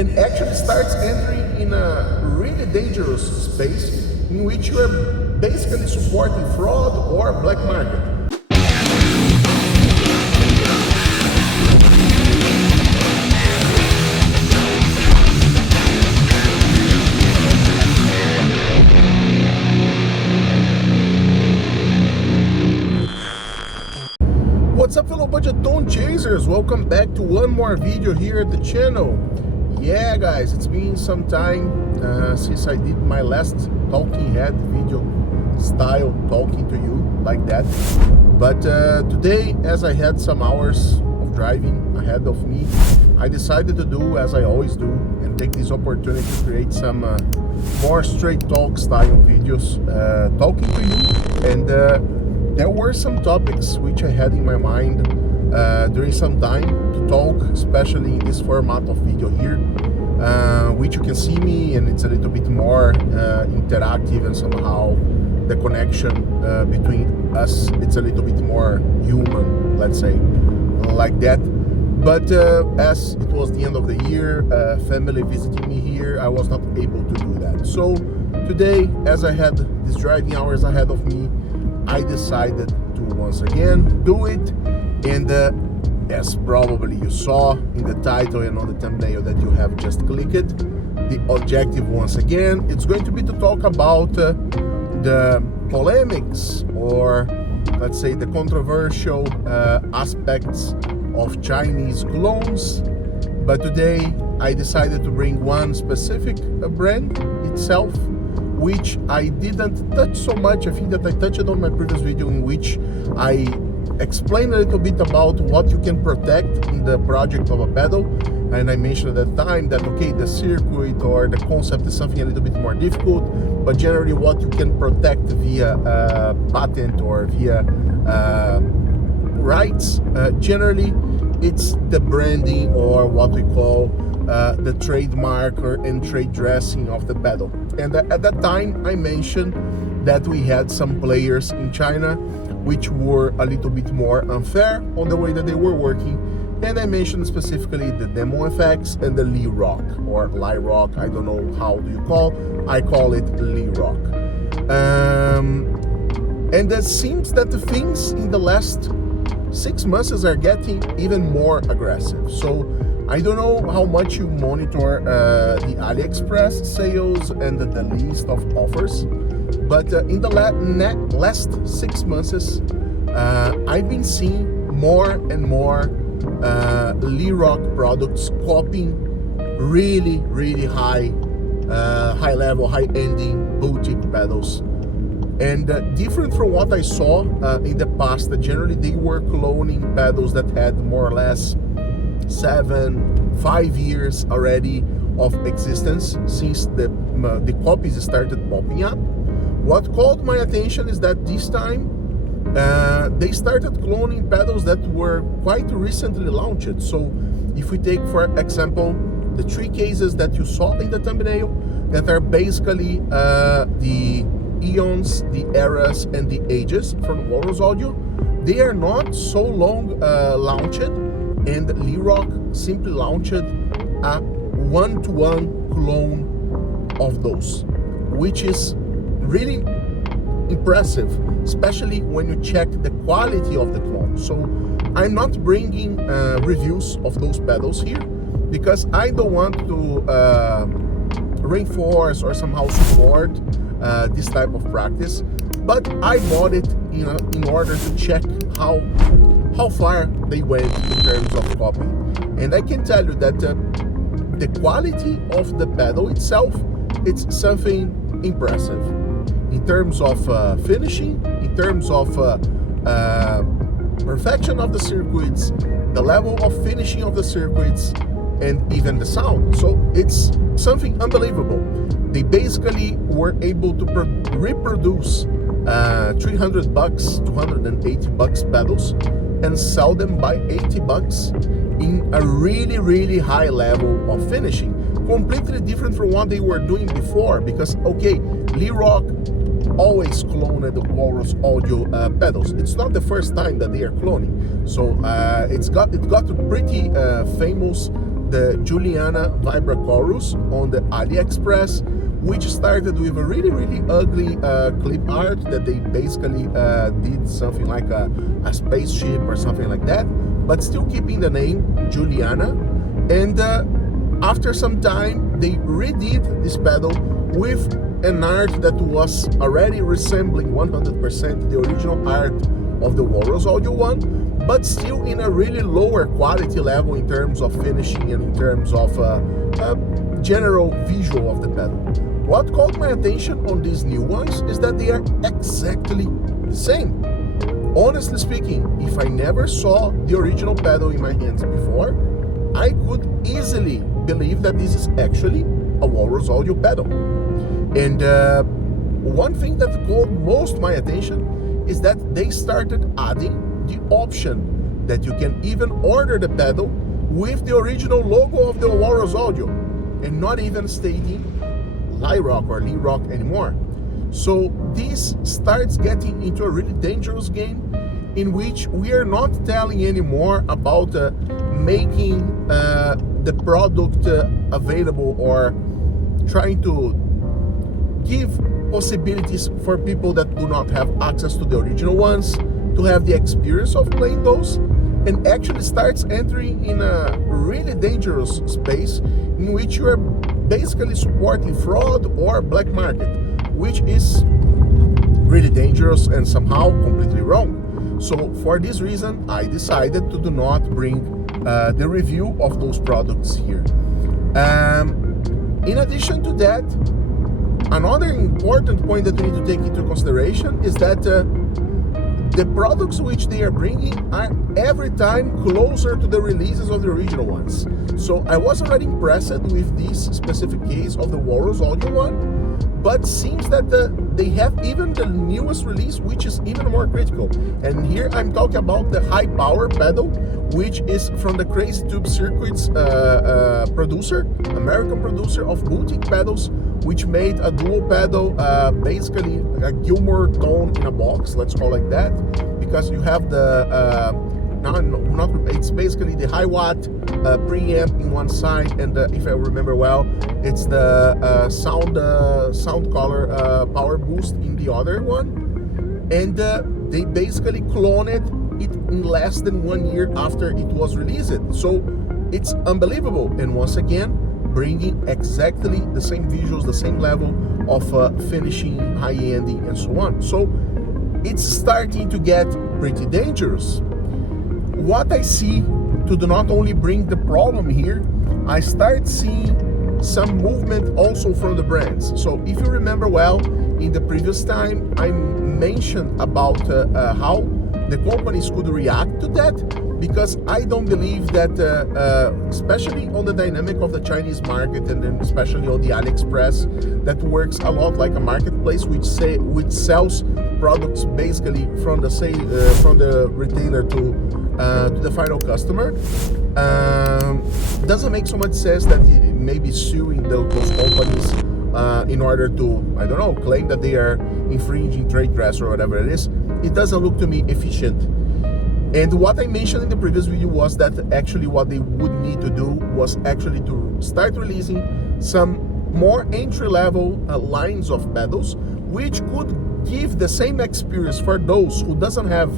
and actually starts entering in a really dangerous space in which you are basically supporting fraud or black market. What's up, fellow budget tone chasers? Welcome back to one more video here at the channel. Yeah guys, it's been some time since I did my last talking head video style, talking to you like that. But today, as I had some hours of driving ahead of me, I decided to do as I always do and take this opportunity to create some more straight talk style videos talking to you. And there were some topics which I had in my mind during some time to talk, especially in this format of video here, which you can see me and it's a little bit more interactive, and somehow the connection between us, it's a little bit more human, let's say, like that. But as it was the end of the year, family visiting me here, I was not able to do that. So today, as I had these driving hours ahead of me, I decided to once again do it. And as probably you saw in the title and on the thumbnail that you have just clicked, the objective once again, it's going to be to talk about the polemics, or let's say the controversial aspects of Chinese clones. But today I decided to bring one specific brand itself, which I didn't touch so much. I think that I touched on my previous video in which I explained a little bit about what you can protect in the project of a pedal. And I mentioned at the time that, okay, the circuit or the concept is something a little bit more difficult, but generally what you can protect via patent or via rights, generally it's the branding, or what we call the trademark and trade dressing of the pedal. And at that time I mentioned that we had some players in China which were a little bit more unfair on the way that they were working. And I mentioned specifically the Demo FX and the Lyrock, or Lyrock, I don't know how do you call, I call it Lyrock. And it seems that the things in the last 6 months are getting even more aggressive. So I don't know how much you monitor the AliExpress sales and the list of offers, but in the last 6 months, I've been seeing more and more Lyrock products copying really high level, high-ending boutique pedals. And different from what I saw in the past, generally they were cloning pedals that had more or less 5 years already of existence since the copies started popping up. What caught my attention is that this time they started cloning pedals that were quite recently launched. So if we take, for example, the 3 cases that you saw in the thumbnail, that are basically the Eons, the Eras, and the Ages from Walrus Audio, they are not so long launched, and Lyrock simply launched a one-to-one clone of those, which is really impressive, especially when you check the quality of the clone. So I'm not bringing reviews of those pedals here because I don't want to reinforce or somehow support this type of practice, but I bought it in order to check how far they went in terms of copying. And I can tell you that the quality of the pedal itself, it's something impressive in terms of finishing, in terms of perfection of the circuits, the level of finishing of the circuits, and even the sound. So it's something unbelievable. They basically were able to reproduce $300, $280 pedals and sell them by $80 in a really high level of finishing. Completely different from what they were doing before, because okay, Lyrock always cloned the Walrus Audio pedals. It's not the first time that they are cloning. So it got pretty famous the Juliana Vibra Chorus on the AliExpress, which started with a really ugly clip art that they basically did something like a spaceship or something like that, but still keeping the name Juliana. And after some time, they redid this pedal with an art that was already resembling 100% the original art of the Walrus Audio one, but still in a really lower quality level in terms of finishing and in terms of general visual of the pedal. What caught my attention on these new ones is that they are exactly the same. Honestly speaking, if I never saw the original pedal in my hands before, I could easily believe that this is actually a Walrus Audio pedal. And one thing that caught most my attention is that they started adding the option that you can even order the pedal with the original logo of the Walrus Audio and not even stating Lyrock or Lyrock anymore. So this starts getting into a really dangerous game in which we are not telling anymore about making the product available or trying to give possibilities for people that do not have access to the original ones to have the experience of playing those, and actually starts entering in a really dangerous space in which you are basically supporting fraud or black market, which is really dangerous and somehow completely wrong. So for this reason, I decided to do not bring the review of those products here. In addition to that, another important point that we need to take into consideration is that the products which they are bringing are every time closer to the releases of the original ones. So I was already impressed with this specific case of the Walrus Audio one, but seems that they have even the newest release, which is even more critical. And here I'm talking about the high power pedal, which is from the Crazy Tube Circuits producer, American producer of boutique pedals, which made a dual pedal, basically a Gilmore tone in a box, let's call it like that, because you have the it's basically the high watt preamp in one side, and if I remember well, it's the sound color power boost in the other one, and they basically cloned it in less than 1 year after it was released. So it's unbelievable, and once again bringing exactly the same visuals, the same level of finishing, high-ending, and so on. So it's starting to get pretty dangerous. What I see to do not only bring the problem here, I start seeing some movement also from the brands. So if you remember well, in the previous time, I mentioned about how the companies could react to that, because I don't believe that, especially on the dynamic of the Chinese market, and then especially on the AliExpress, that works a lot like a marketplace which sells products basically from the retailer to the final customer. Doesn't make so much sense that maybe suing those companies in order to, I don't know, claim that they are infringing trade dress or whatever it is. It doesn't look to me efficient. And what I mentioned in the previous video was that actually what they would need to do was actually to start releasing some more entry-level lines of pedals, which could give the same experience for those who doesn't have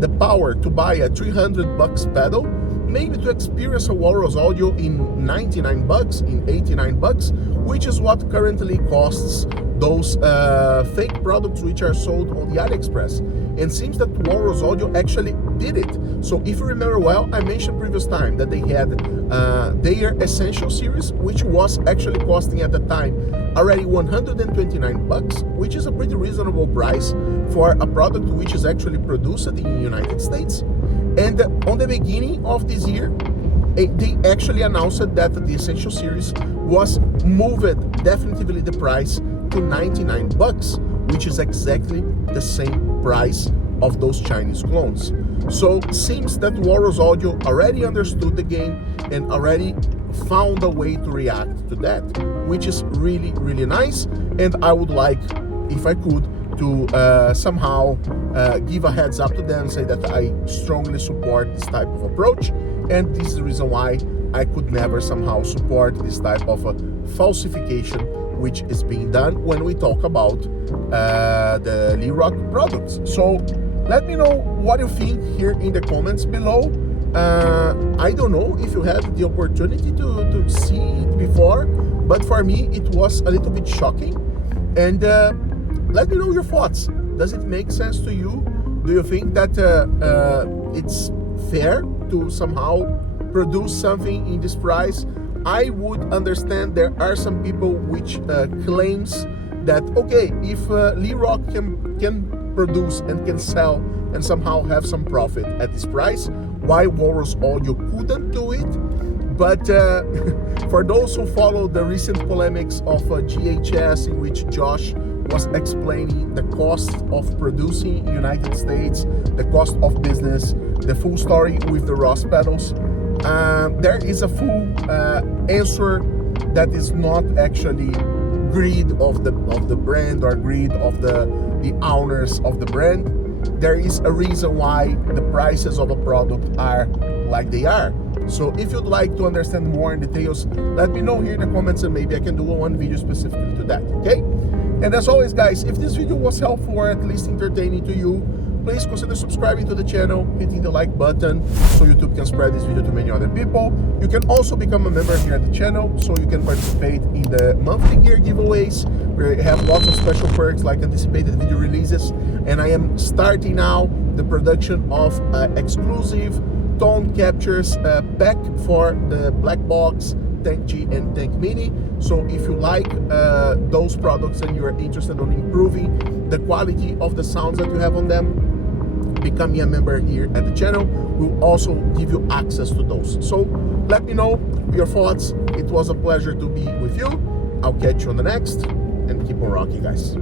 the power to buy a $300 pedal, maybe to experience a Walrus Audio in $99, in $89, which is what currently costs those fake products which are sold on the AliExpress. And seems that Walrus Audio actually did it. So if you remember well, I mentioned previous time that they had their Essential series, which was actually costing at the time already $129, which is a pretty reasonable price for a product which is actually produced in the United States. And on the beginning of this year, they actually announced that the Essential series was moved definitively the price to $99, which is exactly the same price of those Chinese clones. So seems that Walrus Audio already understood the game and already found a way to react to that, which is really, really nice. And I would like, if I could, to somehow give a heads up to them, say that I strongly support this type of approach. and this is the reason why I could never somehow support this type of falsification which is being done when we talk about the Lyrock products. So let me know what you think here in the comments below. I don't know if you had the opportunity to see it before, but for me it was a little bit shocking. And let me know your thoughts. Does it make sense to you? Do you think that it's fair to somehow produce something in this price? I would understand there are some people which claims that, okay, if Lyrock can produce and can sell and somehow have some profit at this price, why Walrus Audio couldn't do it? But for those who follow the recent polemics of GHS, in which Josh was explaining the cost of producing in the United States, the cost of business, the full story with the Ross pedals, there is a full answer that is not actually greed of the brand or greed of the owners of the brand. There is a reason why the prices of a product are like they are. So if you'd like to understand more in details, let me know here in the comments and maybe I can do one video specifically to that, okay? And as always, guys, if this video was helpful or at least entertaining to you, please consider subscribing to the channel, hitting the like button so YouTube can spread this video to many other people. You can also become a member here at the channel so you can participate in the monthly gear giveaways, where you have lots of special perks like anticipated video releases. And I am starting now the production of exclusive tone captures pack for the Black Box, Tank G and Tank Mini. So if you like those products and you are interested in improving the quality of the sounds that you have on them, becoming a member here at the channel will also give you access to those. So let me know your thoughts. It was a pleasure to be with you. I'll catch you on the next, and keep on rocking, guys.